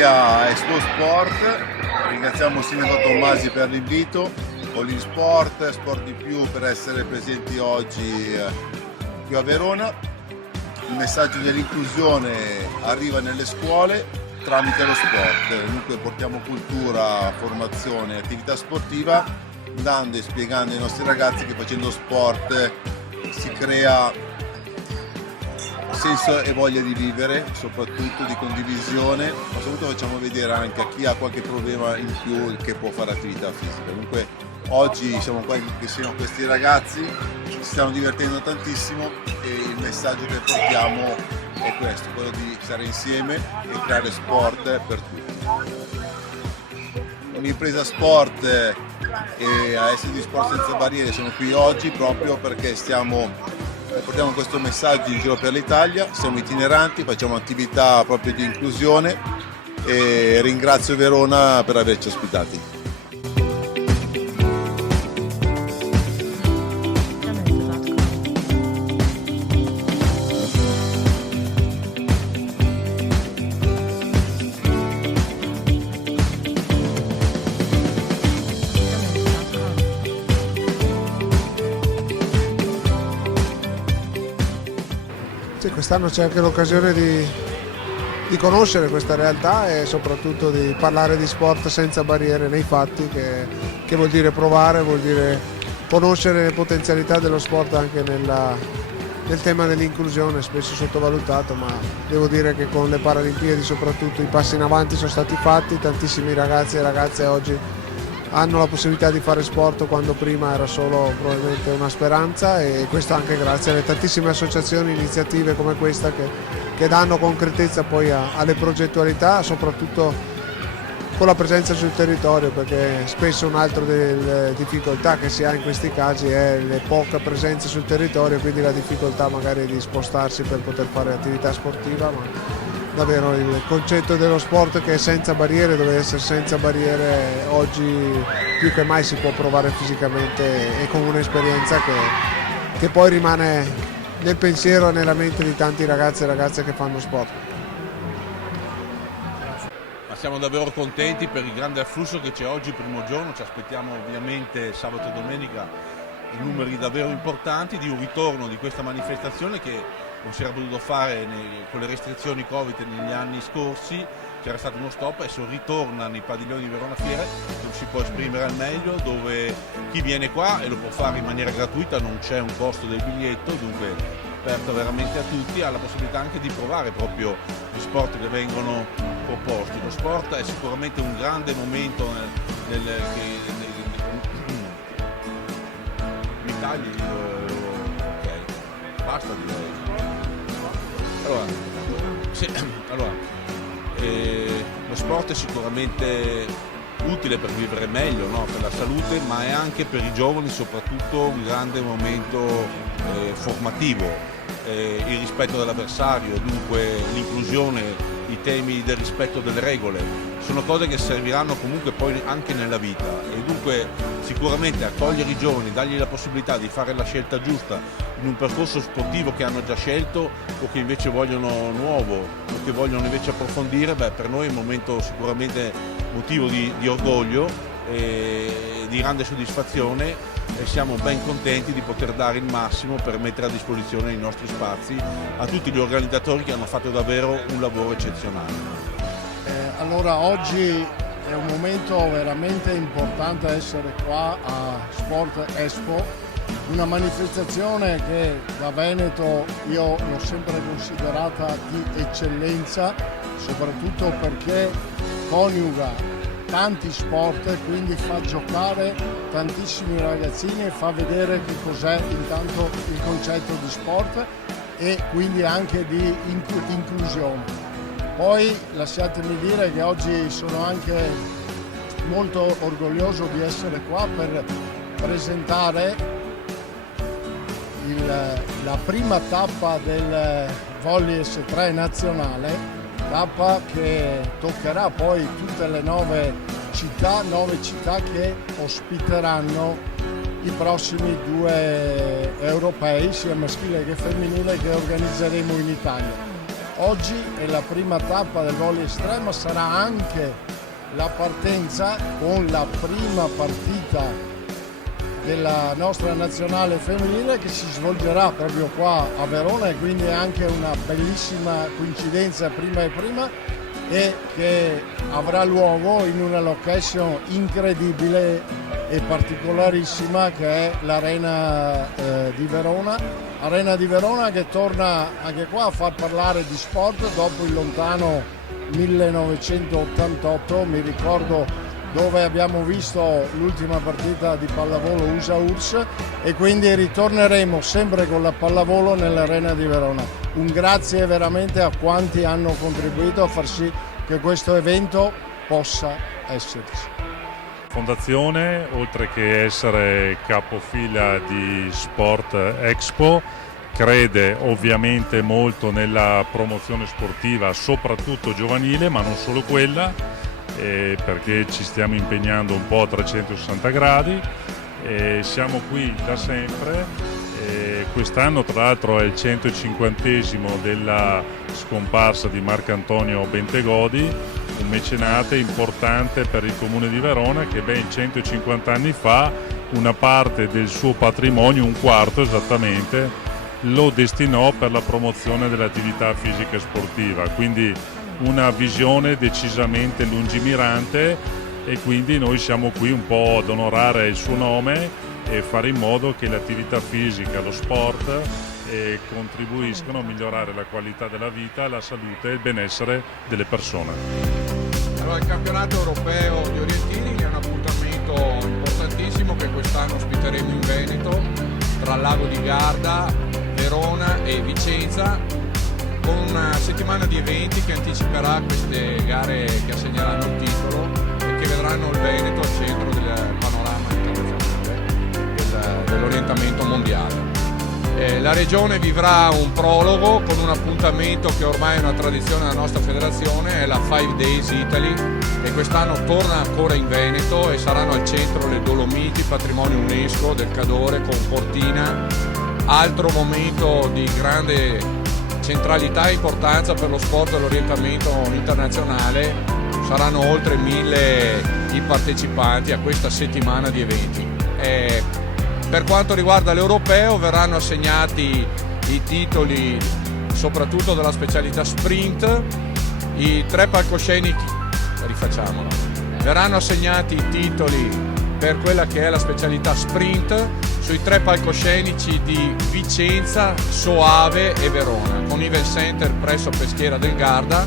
benvenuti a Expo Sport. Ringraziamo Sindaco Tommasi per l'invito, All in Sport, Sport di più per essere presenti oggi qui a Verona. Il messaggio dell'inclusione arriva nelle scuole tramite lo sport, dunque portiamo cultura, formazione, attività sportiva, dando e spiegando ai nostri ragazzi che facendo sport si crea senso e voglia di vivere, soprattutto di condivisione, ma soprattutto facciamo vedere anche a chi ha qualche problema in più che può fare attività fisica. Dunque oggi siamo qua che siano questi ragazzi, si stanno divertendo tantissimo e il messaggio che portiamo è questo, quello di stare insieme e creare sport per tutti. Un'impresa sport e ASD Sport Senza Barriere sono qui oggi proprio perché portiamo questo messaggio in giro per l'Italia, siamo itineranti, facciamo attività proprio di inclusione e ringrazio Verona per averci ospitati. Sì, quest'anno c'è anche l'occasione di conoscere questa realtà e soprattutto di parlare di sport senza barriere nei fatti, che vuol dire provare, vuol dire conoscere le potenzialità dello sport anche nel tema dell'inclusione, spesso sottovalutato, ma devo dire che con le Paralimpiadi soprattutto i passi in avanti sono stati fatti, tantissimi ragazzi e ragazze oggi hanno la possibilità di fare sport quando prima era solo probabilmente una speranza, e questo anche grazie alle tantissime associazioni, iniziative come questa che danno concretezza poi alle progettualità, soprattutto con la presenza sul territorio, perché spesso un'altra delle difficoltà che si ha in questi casi è la poca presenza sul territorio, quindi la difficoltà magari di spostarsi per poter fare attività sportiva, ma davvero il concetto dello sport che è senza barriere deve essere senza barriere. Oggi più che mai si può provare fisicamente e con un'esperienza che poi rimane nel pensiero e nella mente di tanti ragazzi e ragazze che fanno sport. Ma siamo davvero contenti per il grande afflusso che c'è oggi, primo giorno, ci aspettiamo ovviamente sabato e domenica numeri davvero importanti di un ritorno di questa manifestazione che non si era potuto fare con le restrizioni Covid negli anni scorsi, c'era stato uno stop, adesso ritorna nei padiglioni di Verona Fiere dove si può esprimere al meglio, dove chi viene qua e lo può fare in maniera gratuita, non c'è un costo del biglietto, dunque aperto veramente a tutti, ha la possibilità anche di provare proprio gli sport che vengono proposti. Lo sport è sicuramente un grande momento basta direi. Lo sport è sicuramente utile per vivere meglio, no? Per la salute, ma è anche per i giovani soprattutto un grande momento formativo, il rispetto dell'avversario, dunque l'inclusione, i temi del rispetto delle regole, sono cose che serviranno comunque poi anche nella vita, e dunque sicuramente accogliere i giovani, dargli la possibilità di fare la scelta giusta in un percorso sportivo che hanno già scelto o che invece vogliono nuovo o che vogliono invece approfondire, per noi è un momento sicuramente motivo di orgoglio e di grande soddisfazione, e siamo ben contenti di poter dare il massimo per mettere a disposizione i nostri spazi a tutti gli organizzatori che hanno fatto davvero un lavoro eccezionale. Allora oggi è un momento veramente importante essere qua a Sport Expo, una manifestazione che da Veneto io l'ho sempre considerata di eccellenza, soprattutto perché coniuga tanti sport, quindi fa giocare tantissimi ragazzini e fa vedere che cos'è intanto il concetto di sport e quindi anche di inclusione. Poi lasciatemi dire che oggi sono anche molto orgoglioso di essere qua per presentare la prima tappa del Volley S3 nazionale, tappa che toccherà poi tutte le 9 città che ospiteranno i prossimi 2 europei, sia maschile che femminile, che organizzeremo in Italia. oggi è la prima tappa del volley estrema, sarà anche la partenza con la prima partita della nostra nazionale femminile che si svolgerà proprio qua a Verona, e quindi è anche una bellissima coincidenza prima e che avrà luogo in una location incredibile e particolarissima che è l'Arena di Verona. Arena di Verona che torna anche qua a far parlare di sport dopo il lontano 1988, mi ricordo, dove abbiamo visto l'ultima partita di pallavolo USA-URSS, e quindi ritorneremo sempre con la pallavolo nell'Arena di Verona. Un grazie veramente a quanti hanno contribuito a far sì che questo evento possa esserci. Fondazione, oltre che essere capofila di Sport Expo, crede ovviamente molto nella promozione sportiva, soprattutto giovanile, ma non solo quella, perché ci stiamo impegnando un po' a 360 gradi. Siamo qui da sempre. Quest'anno tra l'altro è il 150esimo della scomparsa di Marcantonio Bentegodi, un mecenate importante per il comune di Verona che ben 150 anni fa una parte del suo patrimonio, un quarto esattamente, lo destinò per la promozione dell'attività fisica e sportiva, quindi una visione decisamente lungimirante, e quindi noi siamo qui un po' ad onorare il suo nome e fare in modo che l'attività fisica, lo sport contribuiscano a migliorare la qualità della vita, la salute e il benessere delle persone. Allora, il campionato europeo di orienteering è un appuntamento importantissimo che quest'anno ospiteremo in Veneto, tra il lago di Garda, Verona e Vicenza, con una settimana di eventi che anticiperà queste gare che assegneranno il titolo e che vedranno il Veneto al centro del panorama internazionale dell'orientamento mondiale. La regione vivrà un prologo con un appuntamento che ormai è una tradizione della nostra federazione, è la 5 Days Italy, e quest'anno torna ancora in Veneto e saranno al centro le Dolomiti, patrimonio UNESCO del Cadore, con Cortina, altro momento di grande centralità e importanza per lo sport e l'orientamento internazionale. Saranno oltre 1000 i partecipanti a questa settimana di eventi. Per quanto riguarda l'europeo verranno assegnati i titoli soprattutto della specialità sprint, i 3 palcoscenici, verranno assegnati i titoli per quella che è la specialità sprint sui 3 palcoscenici di Vicenza, Soave e Verona, con Event Center presso Peschiera del Garda,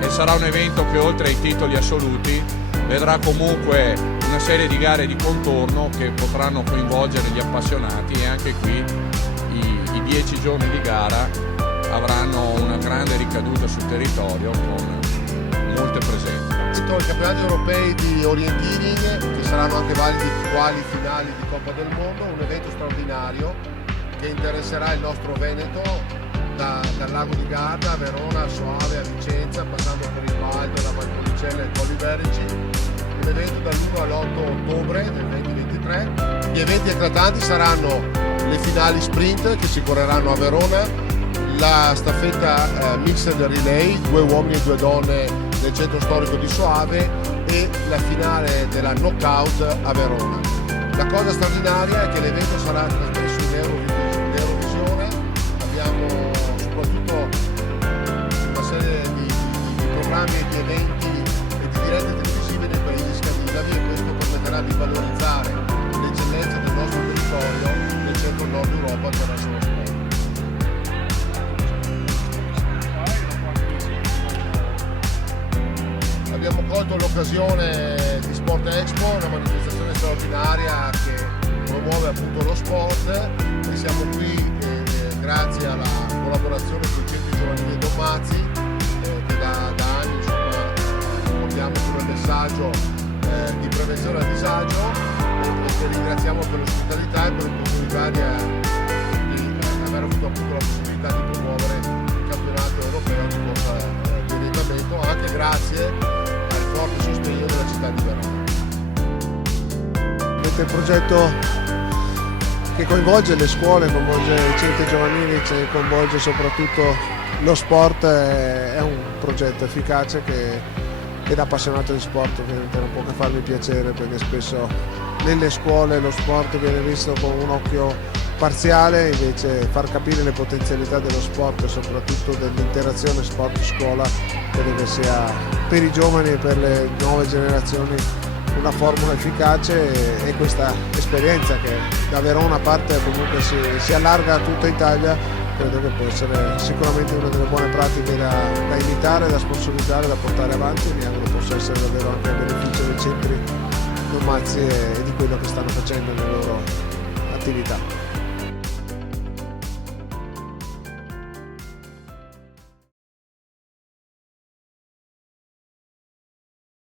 e sarà un evento che oltre ai titoli assoluti vedrà comunque una serie di gare di contorno che potranno coinvolgere gli appassionati, e anche qui i 10 giorni di gara avranno una grande ricaduta sul territorio con molte presenze. I campionati europei di orienteering, che saranno anche validi quali finali di Coppa del Mondo, un evento straordinario che interesserà il nostro Veneto dal lago di Garda a Verona, Soave, a Vicenza, passando per il Valdo, la Valpolicella e il Colli Verici. Un evento dall'1 all'8 ottobre del 2023. Gli eventi eclatanti saranno le finali sprint che si correranno a Verona, la staffetta mixed relay, 2 uomini e 2 donne nel centro storico di Soave, e la finale della knockout a Verona. La cosa straordinaria è che l'evento sarà trasmesso in Eurovisione. Abbiamo soprattutto una serie di programmi e di eventi e di dirette televisive nei paesi scandinavi, e questo permetterà di valorizzare le eccellenze del nostro territorio nel centro-nord Europa attraverso lo sport. Abbiamo colto l'occasione di Sport Expo, una manifestazione straordinaria che promuove appunto lo sport, e siamo qui grazie alla collaborazione con il Centro Giovanile Domazzi, che da anni insomma, portiamo pure il messaggio di prevenzione al disagio, e che ringraziamo per l'ospitalità e per l'opportunità di aver avuto appunto la possibilità di promuovere il campionato europeo di corsa di orientamento, anche grazie forte sostegno della città di Verona. Avete il progetto che coinvolge le scuole, coinvolge i centri giovanili, coinvolge soprattutto lo sport è un progetto efficace che da appassionato di sport ovviamente non può che farmi piacere, perché spesso nelle scuole lo sport viene visto con un occhio parziale, invece far capire le potenzialità dello sport e soprattutto dell'interazione sport-scuola credo che sia per i giovani e per le nuove generazioni una formula efficace, e questa esperienza che da Verona parte comunque si allarga a tutta Italia, credo che può essere sicuramente una delle buone pratiche da imitare, da sponsorizzare, da portare avanti, e mi auguro possa essere davvero anche a beneficio dei centri Don Mazzi e di quello che stanno facendo nelle loro attività.